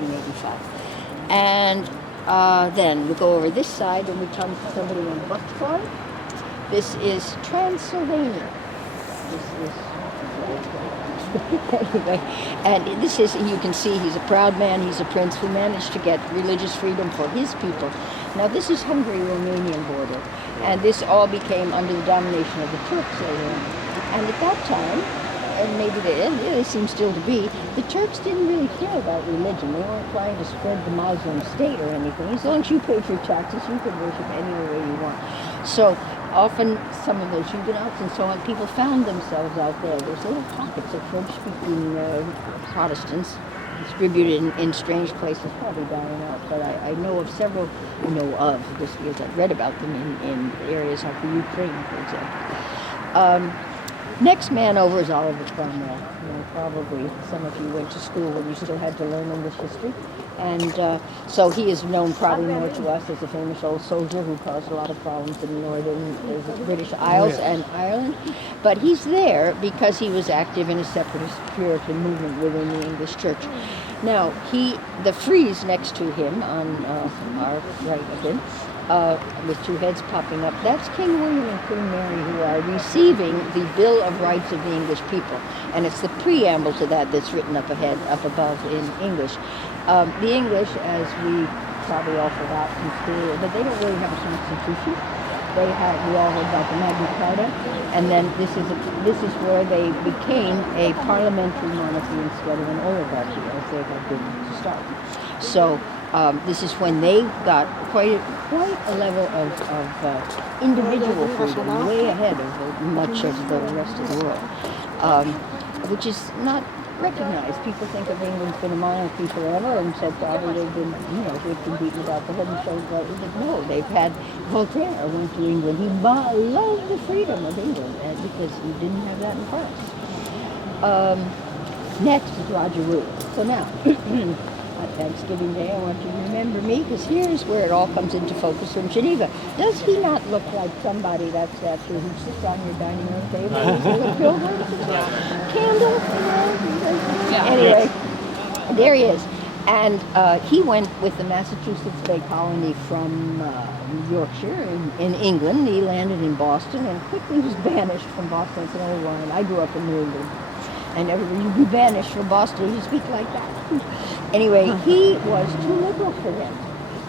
1685. And then we go over this side and we come to somebody named Buckthorn. This is Transylvania. This is anyway, and this is, you can see he's a proud man, he's a prince who managed to get religious freedom for his people. Now this is Hungary-Romanian border, and this all became under the domination of the Turks later on. And at that time, and maybe they seem still to be, the Turks didn't really care about religion. They weren't trying to spread the Muslim state or anything. As long as you paid your taxes, you could worship any way you want. So often some of those Huguenots and so on, people found themselves out there. There's little pockets of French-speaking Protestants distributed in strange places, probably dying out. But I know of several, just because I've read about them in areas like the Ukraine, for example. Next man over is Oliver Cromwell. Probably some of you went to school when you still had to learn English history. And so he is known probably more to us as a famous old soldier who caused a lot of problems in the northern British Isles and Ireland. But he's there because he was active in a separatist Puritan movement within the English church. Now, the frieze next to him on our right of him, with two heads popping up, that's King William and Queen Mary who are receiving the Bill of Rights of the English people. And it's the preamble to that that's written up above in English. The English, as we probably all forgot in school, but they don't really have a constitution. We all heard about the Magna Carta, and then this is where they became a parliamentary monarchy instead of an oligarchy, as they had been to start. So this is when they got quite a level of individual freedom, way ahead of much of the rest of the world, which is not recognized. People think of England's been a monarchy forever, and said probably they've been, they've been beaten about the head and showed that. But no, they've had Voltaire went to England. He loved the freedom of England because he didn't have that in France. Next is Roger Root. So now, on Thanksgiving Day, I want you to remember me, because here's where it all comes into focus from Geneva. Does he not look like somebody that's who sits on your dining room table? Candle, Anyway, there he is. And he went with the Massachusetts Bay Colony from Yorkshire in England. He landed in Boston and quickly was banished from Boston. It's an old line. I grew up in New England. And everybody, you'd be banished from Boston, you speak like that. Anyway, he was too liberal for them.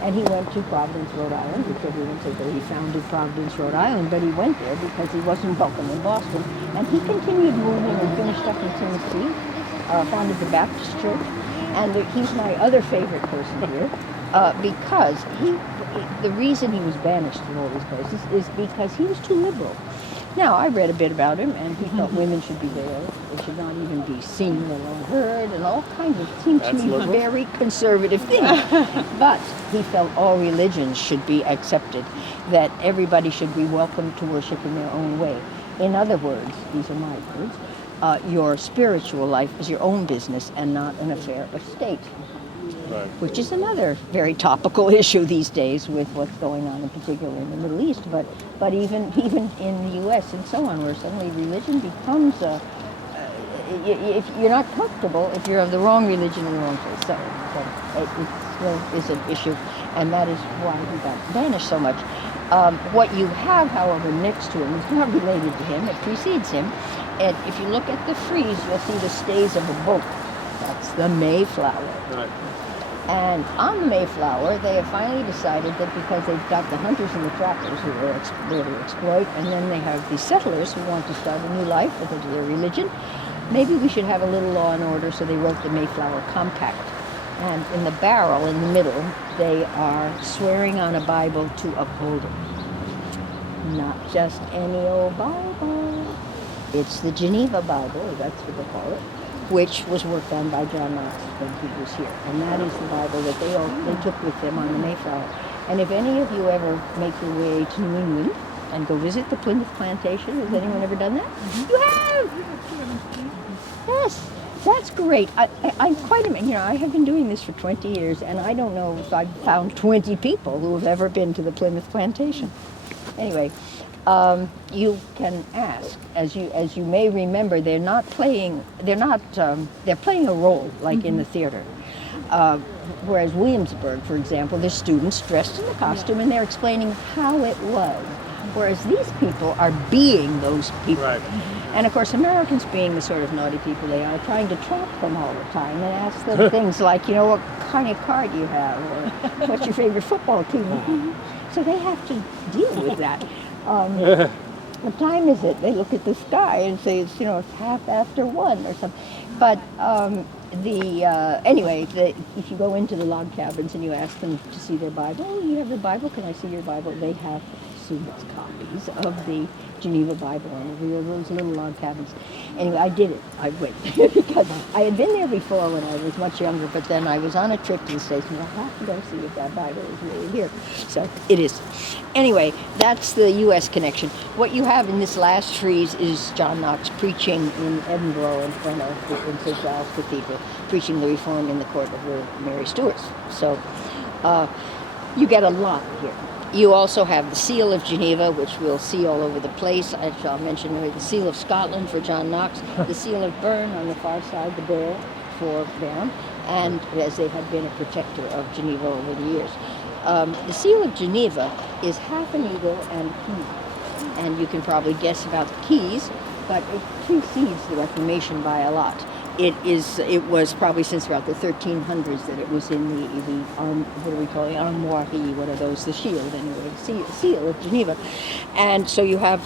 And he went to Providence, Rhode Island, which everyone says that he founded Providence, Rhode Island, but he went there because he wasn't welcome in Boston. And he continued moving and finished up in Tennessee, founded the Baptist Church. And he's my other favorite person here, because the reason he was banished from all these places is because he was too liberal. Now, I read a bit about him, and he thought women should be veiled. They should not even be seen or heard, and all kinds of, seemed to me, very conservative things. But he felt all religions should be accepted, that everybody should be welcome to worship in their own way. In other words, these are my words, your spiritual life is your own business and not an affair of state. Right. Which is another very topical issue these days with what's going on, in particular in the Middle East, but even in the U.S. and so on, where suddenly religion becomes if you're not comfortable if you're of the wrong religion in the wrong place. So it still is an issue, and that is why he got banished so much. What you have, however, next to him is not related to him; it precedes him. And if you look at the frieze, you'll see the stays of a boat. That's the Mayflower. Right. And on the Mayflower, they have finally decided that because they've got the hunters and the trappers who are there to exploit, and then they have the settlers who want to start a new life because of their religion, maybe we should have a little law and order, so they wrote the Mayflower Compact. And in the barrel, in the middle, they are swearing on a Bible to uphold it. Not just any old Bible. It's the Geneva Bible, that's what they call it, which was worked on by John Knox when he was here. And that is the Bible that they took with them on the Mayflower. And if any of you ever make your way to New England and go visit the Plymouth Plantation, has anyone ever done that? Mm-hmm. You have! Yes, that's great. I'm quite amazed. I have been doing this for 20 years, and I don't know if I've found 20 people who have ever been to the Plymouth Plantation. Anyway, you can ask, as you may remember, they're playing a role like in the theater. Whereas Williamsburg, for example, there's students dressed in the costume and they're explaining how it was. Whereas these people are being those people. Right. And of course, Americans, being the sort of naughty people they are, trying to trap them all the time and ask them things like, you know, what kind of car do you have? Or what's your favorite football team? So they have to deal with that. What time is it? They look at the sky and say it's, you know, it's 1:30 or something. But anyway, if you go into the log cabins and you ask them to see their Bible, oh, you have the Bible? Can I see your Bible? They have students' copies of the Geneva Bible on those little log cabins. Anyway, I did it. I went because I had been there before when I was much younger, but then I was on a trip to the States and I have to go see if that Bible is really here. So it is. Anyway, that's the U.S. connection. What you have in this last frieze is John Knox preaching in Edinburgh in front of in St. Giles Cathedral, preaching the Reform in the court of the Mary Stuarts. So you get a lot here. You also have the Seal of Geneva, which we'll see all over the place. I shall mention the Seal of Scotland for John Knox, the Seal of Bern on the far side, the bear for Bern, and as they have been a protector of Geneva over the years. The Seal of Geneva is half an eagle and a key. And you can probably guess about the keys, but it precedes the Reformation by a lot. It was probably since about the 1300s that it was in the what do we call it, armoirie, what are those, the shield anyway, seal of Geneva. And so you have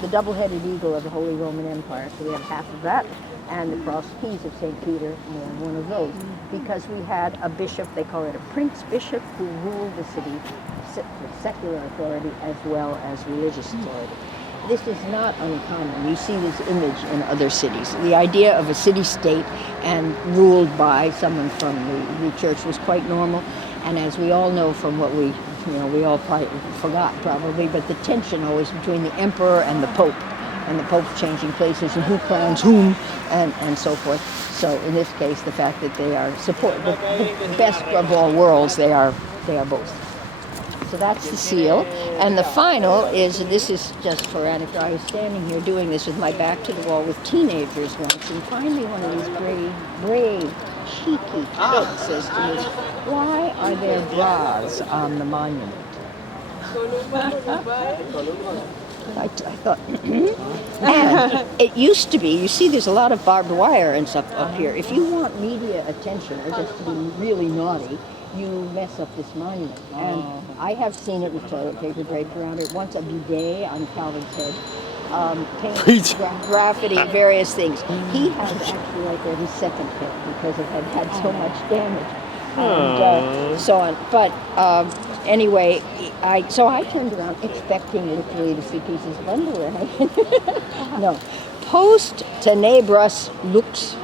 the double-headed eagle of the Holy Roman Empire, so we have half of that, and the crossed keys of St. Peter, and one of those, because we had a bishop, they call it a prince bishop, who ruled the city with secular authority as well as religious authority. This is not uncommon. You see this image in other cities. The idea of a city-state and ruled by someone from the church was quite normal. And as we all know from what we all probably forgot probably, but the tension always between the emperor and the pope changing places and who crowns whom and so forth. So in this case, the fact that they are the best of all worlds, they are both. So that's the seal. And the final is, this is just for anecdote, I was standing here doing this with my back to the wall with teenagers once, and finally one of these brave, cheeky kids says to me, why are there bras on the monument? I thought, and it used to be, you see there's a lot of barbed wire and stuff up here. If you want media attention or just to be really naughty, you mess up this monument. And I have seen it with toilet paper draped around it. Once a bidet on Calvin's head. Paint, graffiti, various things. He has actually right there his second pit because it had so much damage. And so on. But anyway, I turned around expecting literally to see pieces of underwear. No. Post tenebras lux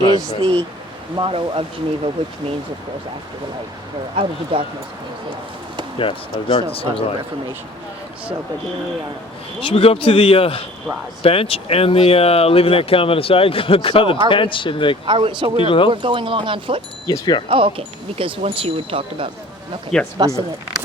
is the motto of Geneva, which means, of course, after the light, or out of the darkness comes the light. Yes, out of darkness comes the light. Reformation. So, but here we are. Should we go up to the bench and the leaving that comment aside? Go to the bench and the so we're going along on foot? Yes, we are. Oh, okay. Because once you had talked about yes, busing it.